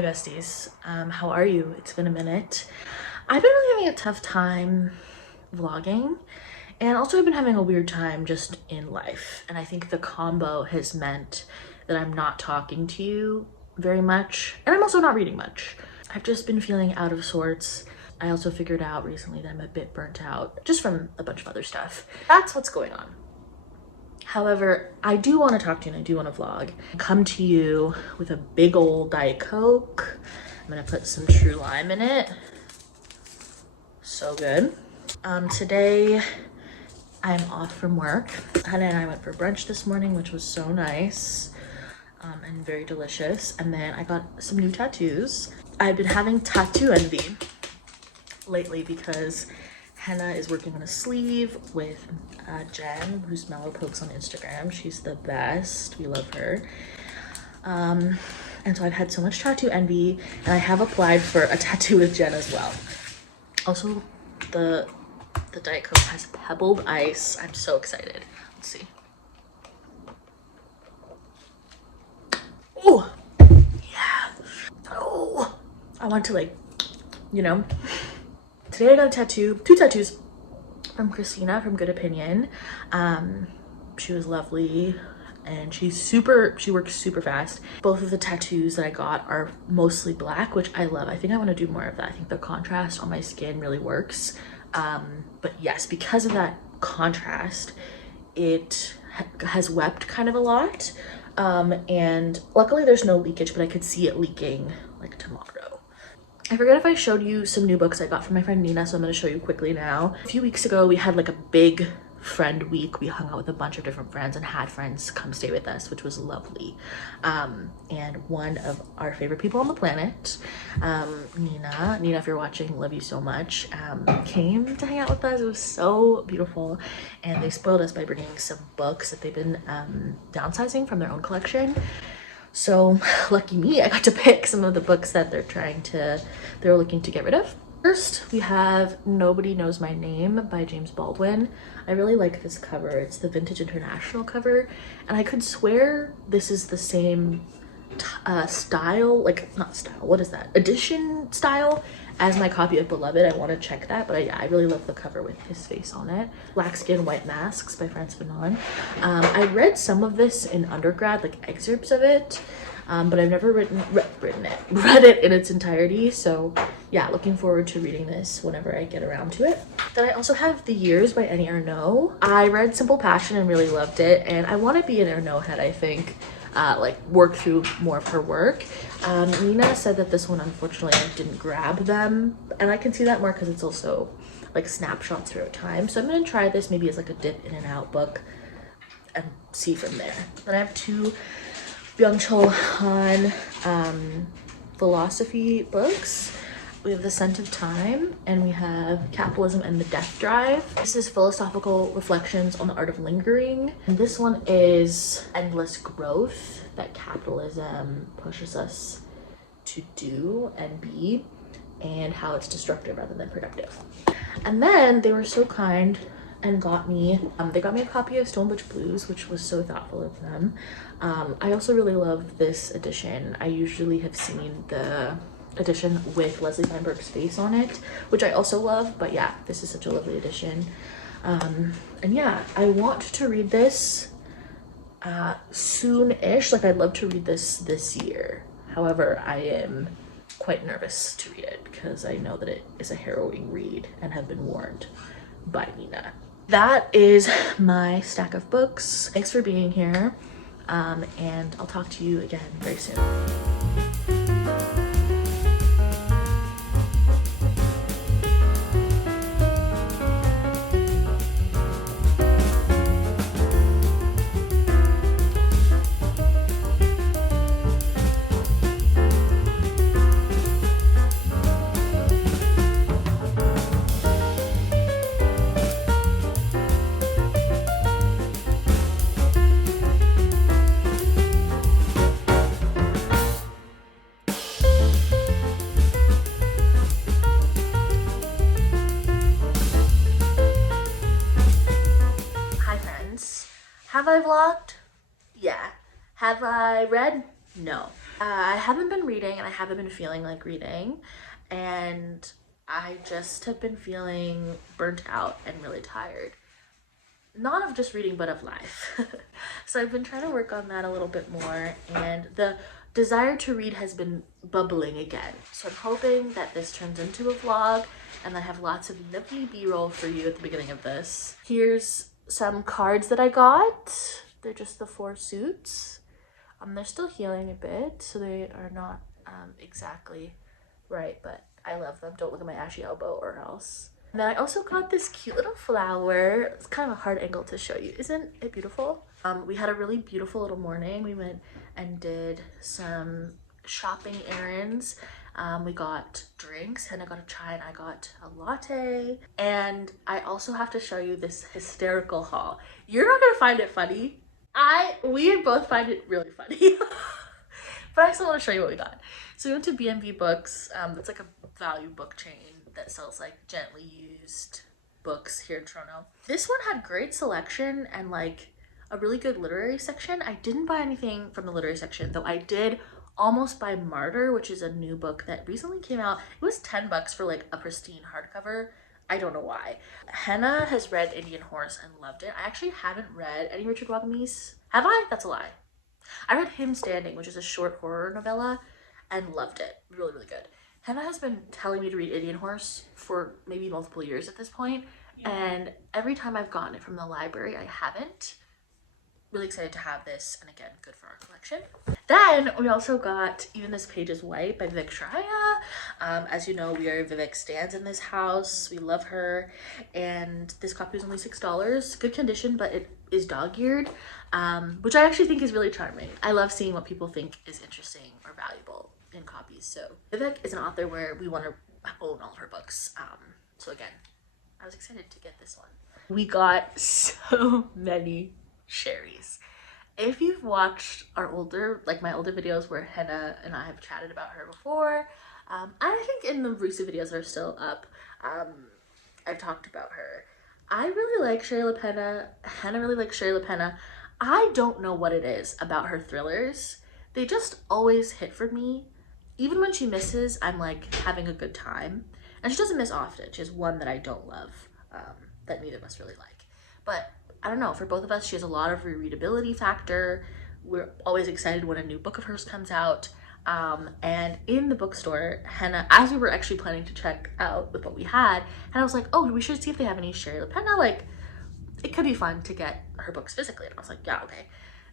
Hi besties, how are you? It's been a minute. I've been really having a tough time vlogging, and also I've been having a weird time just in life, and I think the combo has meant that I'm not talking to you very much, and I'm also not reading much. I've just been feeling out of sorts. I also figured out recently that I'm a bit burnt out just from a bunch of other stuff. That's what's going on. However, I do want to talk to you and I do want to vlog. Come to you with a big old Diet Coke. I'm gonna put some True Lime in it. So good. Today I'm off from work. Hannah and I went for brunch this morning, which was so nice and very delicious. And then I got some new tattoos. I've been having tattoo envy lately because Henna is working on a sleeve with Jen, who's Mellow Pokes on Instagram. She's the best. We love her. And so I've had so much tattoo envy, and I have applied for a tattoo with Jen as well. Also, the Diet Coke has pebbled ice. I'm so excited. Let's see. Oh, yeah. Oh, I want to, like, you know. Today I got a tattoo, two tattoos from Christina from Good Opinion. She was lovely and she works super fast. Both of the tattoos that I got are mostly black, which I love. I think I want to do more of that. I think the contrast on my skin really works. But yes, because of that contrast, it has wept kind of a lot. And luckily there's no leakage, but I could see it leaking like tomorrow. I forget if I showed you some new books I got from my friend Nina, so I'm going to show you quickly now. A few weeks ago, we had like a big friend week. We hung out with a bunch of different friends and had friends come stay with us, which was lovely. And one of our favorite people on the planet, Nina, if you're watching, love you so much, came to hang out with us. It was so beautiful. And they spoiled us by bringing some books that they've been downsizing from their own collection. So lucky me, I got to pick some of the books that they're looking to get rid of. First, we have Nobody Knows My Name by James Baldwin. I really like this cover. It's the Vintage International cover, and I could swear this is the same style, like not style, what is that? Edition style as my copy of Beloved. I want to check that, but I really love the cover with his face on it. Black Skin, White Masks by Frantz Fanon. I read some of this in undergrad, like excerpts of it, but I've never read it in its entirety. So yeah, looking forward to reading this whenever I get around to it. Then I also have The Years by Annie Ernaux. I read Simple Passion and really loved it, and I want to be an Ernaux head, I think. Like work through more of her work. Nina said that this one unfortunately I didn't grab them, and I can see that more because it's also like snapshots throughout time. So I'm gonna try this maybe as like a dip in and out book and see from there. Then I have two Byung-Chul Han philosophy books. We have The Scent of Time, and we have Capitalism and the Death Drive. This is philosophical reflections on the art of lingering. And this one is endless growth that capitalism pushes us to do and be, and how it's destructive rather than productive. And then they were so kind and they got me a copy of Stonebridge Blues, which was so thoughtful of them. I also really love this edition. I usually have seen the edition with Leslie Feinberg's face on it, which I also love, but yeah, this is such a lovely edition. And yeah, I want to read this soon-ish. Like, I'd love to read this year. However, I am quite nervous to read it because I know that it is a harrowing read and have been warned by Nina. That is my stack of books. Thanks for being here, and I'll talk to you again very soon. Have I vlogged? Yeah. Have I read? No. I haven't been reading and I haven't been feeling like reading, and I just have been feeling burnt out and really tired. Not of just reading, but of life. So I've been trying to work on that a little bit more, and the desire to read has been bubbling again. So I'm hoping that this turns into a vlog and I have lots of lovely b-roll for you at the beginning of this. Here's some cards that I got. They're just the 4 suits. They're still healing a bit, so they are not exactly right, but I love them. Don't look at my ashy elbow or else. And then I also got this cute little flower. It's kind of a hard angle to show you. Isn't it beautiful? We had a really beautiful little morning. We went and did some shopping errands. We got drinks, and I got a chai and I got a latte. And I also have to show you this hysterical haul. You're not gonna find it funny. We both find it really funny. But I still want to show you what we got. So we went to B&B Books. It's like a value book chain that sells like gently used books here in Toronto. This one had great selection and like a really good literary section. I didn't buy anything from the literary section, though I did almost buy Martyr, which is a new book that recently came out. It was $10 for like a pristine hardcover. I don't know why. Hannah has read Indian Horse and loved it. I actually haven't read any Richard Wagamese. Have I? That's a lie. I read Him Standing, which is a short horror novella, and loved it. Really, really good. Hannah has been telling me to read Indian Horse for maybe multiple years at this point, and every time I've gotten it from the library, I haven't. Really excited to have this, and again, good for our collection. Then we also got Even This Page is White by Vivek Shraya. As you know, we are Vivek stans in this house. We love her, and this copy is only $6. Good condition, but it is dog-eared, which I actually think is really charming. I love seeing what people think is interesting or valuable in copies. So Vivek is an author where we want to own all of her books. So again, I was excited to get this one. We got so many sherries. If you've watched our older, like my older videos where Hannah and I have chatted about her before, I think in the recent videos that are still up, I've talked about her. I really like Sherry LaPena. Hannah really likes Sherry LaPena. I don't know what it is about her thrillers. They just always hit for me. Even when she misses, I'm like having a good time. And she doesn't miss often. She has one that I don't love, that neither of us really like. But I don't know, for both of us, she has a lot of rereadability factor. We're always excited when a new book of hers comes out. And in the bookstore, Hannah, as we were actually planning to check out with what we had, Hannah was like, oh, we should see if they have any Sherry LaPena. Like, it could be fun to get her books physically. And I was like, yeah, okay.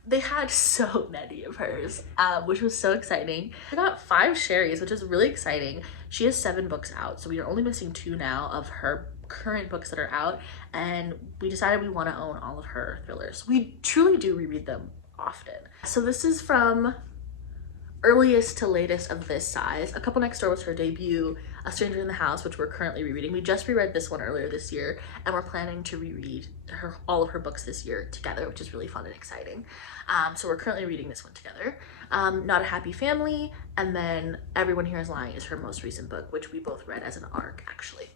They had so many of hers, which was so exciting. I got 5 Sherry's, which is really exciting. She has 7 books out, so we are only missing 2 now of her current books that are out, and we decided we want to own all of her thrillers. We truly do reread them often. So this is from earliest to latest of this size. A Couple Next Door was her debut. A Stranger in the House, which we're currently rereading. We just reread this one earlier this year, and we're planning to reread all of her books this year together, which is really fun and exciting. So we're currently reading this one together. Not a Happy Family, and then Everyone Here Is Lying is her most recent book, which we both read as an arc, actually.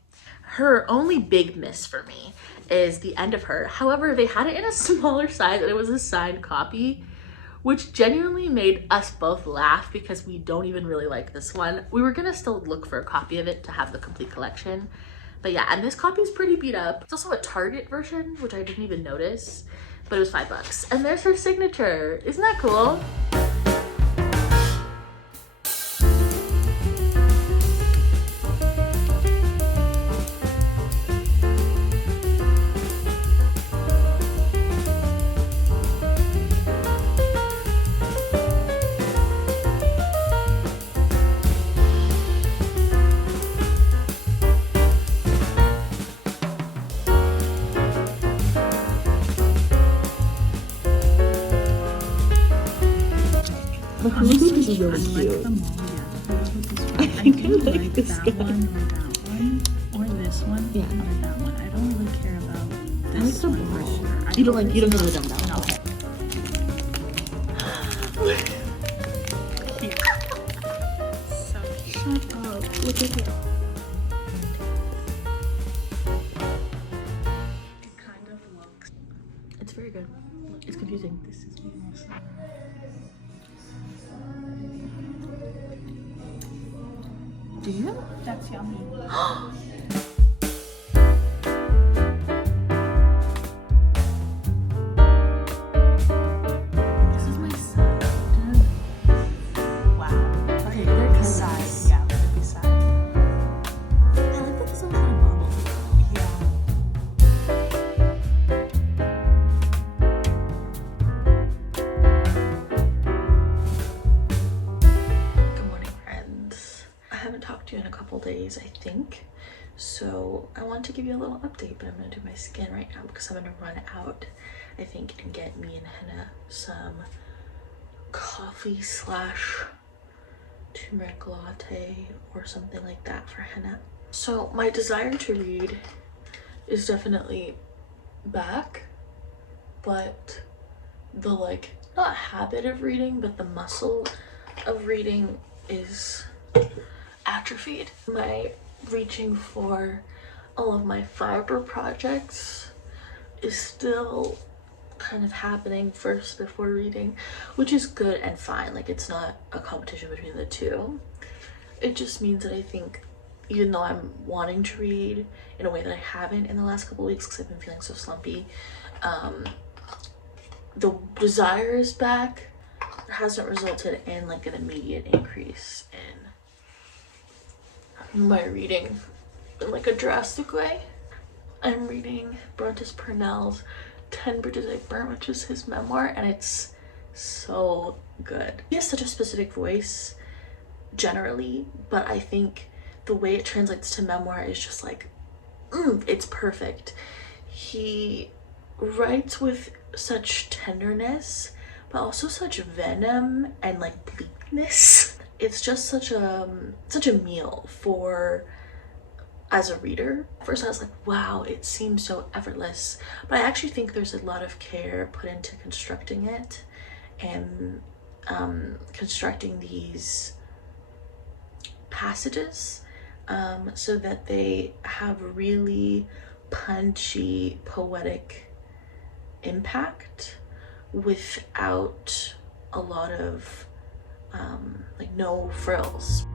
Her only big miss for me is the end of her. However, they had it in a smaller size, and it was a signed copy, which genuinely made us both laugh because we don't even really like this one. We were gonna still look for a copy of it to have the complete collection. But yeah, and this copy is pretty beat up. It's also a Target version, which I didn't even notice, but it was $5. And there's her signature. Isn't that cool? This is really cute. I think I like this guy. One or that one, or this one, Yeah. or that one. I don't really care about this one for sure. You don't know the dumb down. No. Okay. So cute. Shut up. Look at it. It kind of looks. It's very good. It's confusing. This is almost. Do you? That's yummy. This is my side. Wow. Okay, they're kind of Side. nice. Yeah, let me side. I like that this one kind of bubbles. Yeah. Good morning, friends. I haven't talked to you in a couple days, I think. So I want to give you a little update, but I'm gonna do my skin right now because I'm gonna run out, I think, and get me and Henna some coffee slash turmeric latte or something like that for Henna. So my desire to read is definitely back, but the like, not habit of reading, but the muscle of reading is atrophied. My reaching for all of my fiber projects is still kind of happening first before reading, which is good and fine. Like, it's not a competition between the two. It just means that I think, even though I'm wanting to read in a way that I haven't in the last couple weeks because I've been feeling so slumpy, the desire is back. It hasn't resulted in like an immediate increase in my reading in like a drastic way. I'm reading Brontes Purnell's 10 Bridges I Burnt, which is his memoir, and it's so good. He has such a specific voice generally, but I think the way it translates to memoir is just like, it's perfect. He writes with such tenderness, but also such venom and like bleakness. It's just such a meal for as a reader. First I was like, wow, it seems so effortless, but I actually think there's a lot of care put into constructing it and constructing these passages so that they have really punchy poetic impact without a lot of like no frills.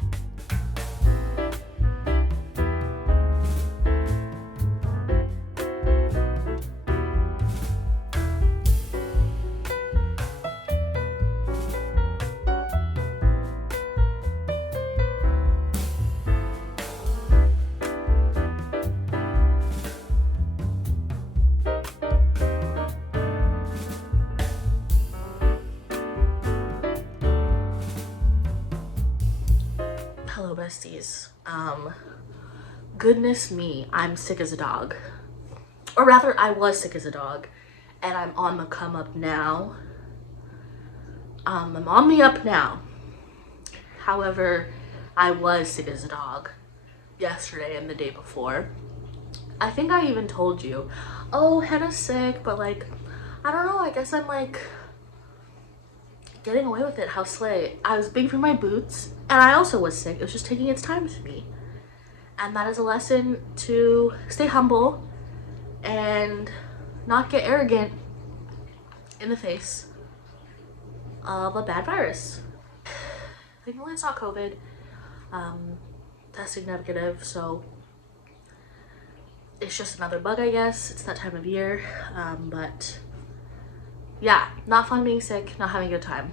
Hello besties. Goodness me, I'm sick as a dog. Or rather, I was sick as a dog and I'm on the come up now. I'm on the up now. However, I was sick as a dog yesterday and the day before. I think I even told you, oh, Henna's sick, but like, I don't know, I guess I'm like getting away with it. How slay. I was begging for my boots and I also was sick. It was just taking its time with me. And that is a lesson to stay humble and not get arrogant in the face of a bad virus. Thankfully it's not COVID. Testing negative, so it's just another bug, I guess. It's that time of year. But yeah, not fun being sick, not having a good time.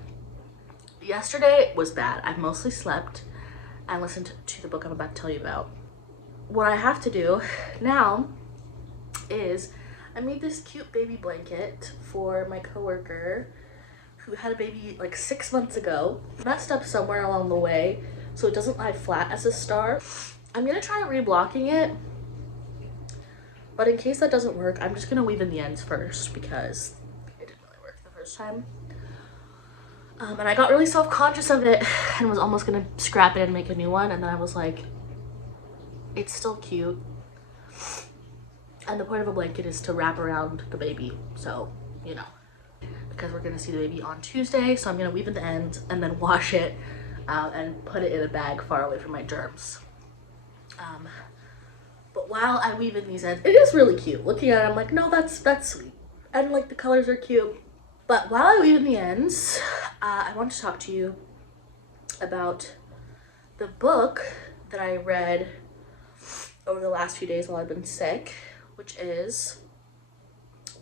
Yesterday was bad. I mostly slept and listened to the book I'm about to tell you about. What I have to do now is I made this cute baby blanket for my coworker who had a baby like 6 months ago. Messed up somewhere along the way, so it doesn't lie flat as a star. I'm gonna try reblocking it, but in case that doesn't work, I'm just gonna weave in the ends first because it didn't really work the first time. And I got really self-conscious of it and was almost gonna scrap it and make a new one, and then I was like, it's still cute. And the point of a blanket is to wrap around the baby, so, you know. Because we're gonna see the baby on Tuesday, so I'm gonna weave in the ends and then wash it and put it in a bag far away from my germs. But while I weave in these ends, it is really cute. Looking at it, I'm like, no, that's sweet. And like the colors are cute. But while I weave in the ends, I want to talk to you about the book that I read over the last few days while I've been sick, which is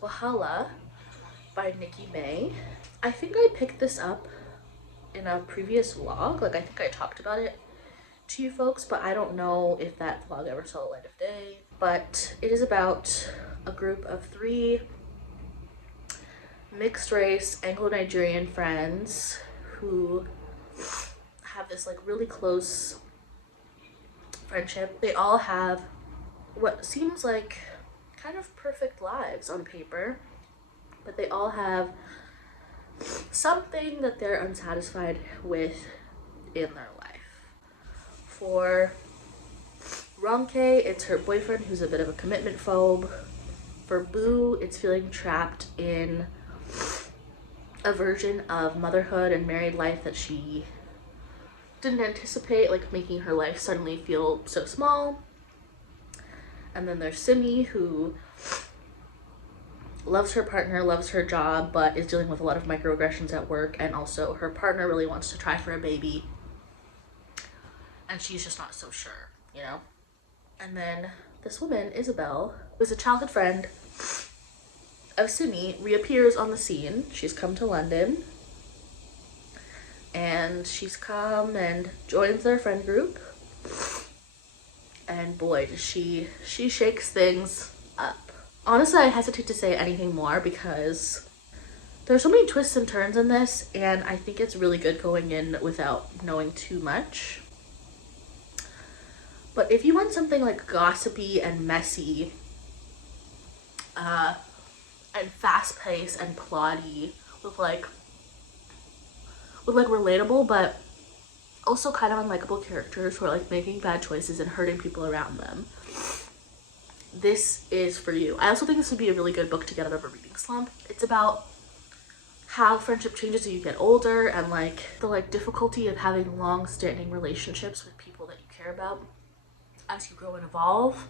Wahala by Nikki May. I think I picked this up in a previous vlog. Like, I think I talked about it to you folks, but I don't know if that vlog ever saw the light of day. But it is about a group of 3 mixed race Anglo-Nigerian friends who have this like really close friendship. They all have what seems like kind of perfect lives on paper, but they all have something that they're unsatisfied with in their life. For Ronke, it's her boyfriend who's a bit of a commitment phobe. For Boo, it's feeling trapped in a version of motherhood and married life that she didn't anticipate, like making her life suddenly feel so small. And then there's Simi, who loves her partner, loves her job, but is dealing with a lot of microaggressions at work, and also her partner really wants to try for a baby and she's just not so sure, you know? And then this woman, Isabel, who is a childhood friend of Simi, reappears on the scene. She's come to London and she's come and joins their friend group, and boy, does she shakes things up. Honestly, I hesitate to say anything more because there's so many twists and turns in this, and I think it's really good going in without knowing too much. But if you want something like gossipy and messy, and fast-paced and plotty with like relatable but also kind of unlikable characters who are like making bad choices and hurting people around them, this is for you. I also think this would be a really good book to get out of a reading slump. It's about how friendship changes as you get older, and like the like difficulty of having long-standing relationships with people that you care about as you grow and evolve,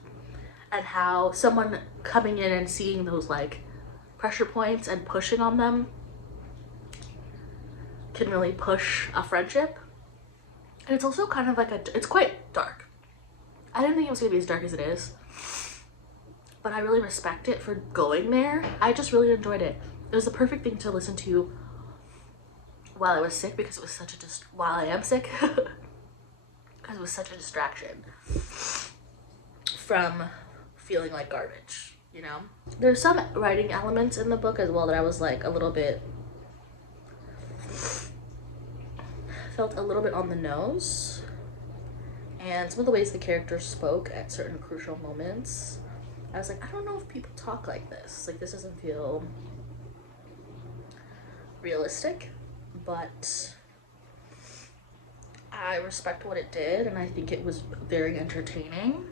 and how someone coming in and seeing those like pressure points and pushing on them can really push a friendship. And it's also kind of like it's quite dark. I didn't think it was gonna be as dark as it is, but I really respect it for going there. I just really enjoyed it. It was the perfect thing to listen to while I was sick, because it was such a while I am sick because it was such a distraction from feeling like garbage, you know? There's some writing elements in the book as well that I was like felt a little bit on the nose, and some of the ways the characters spoke at certain crucial moments, I was like, I don't know if people talk like this. Like, this doesn't feel realistic, but I respect what it did, and I think it was very entertaining.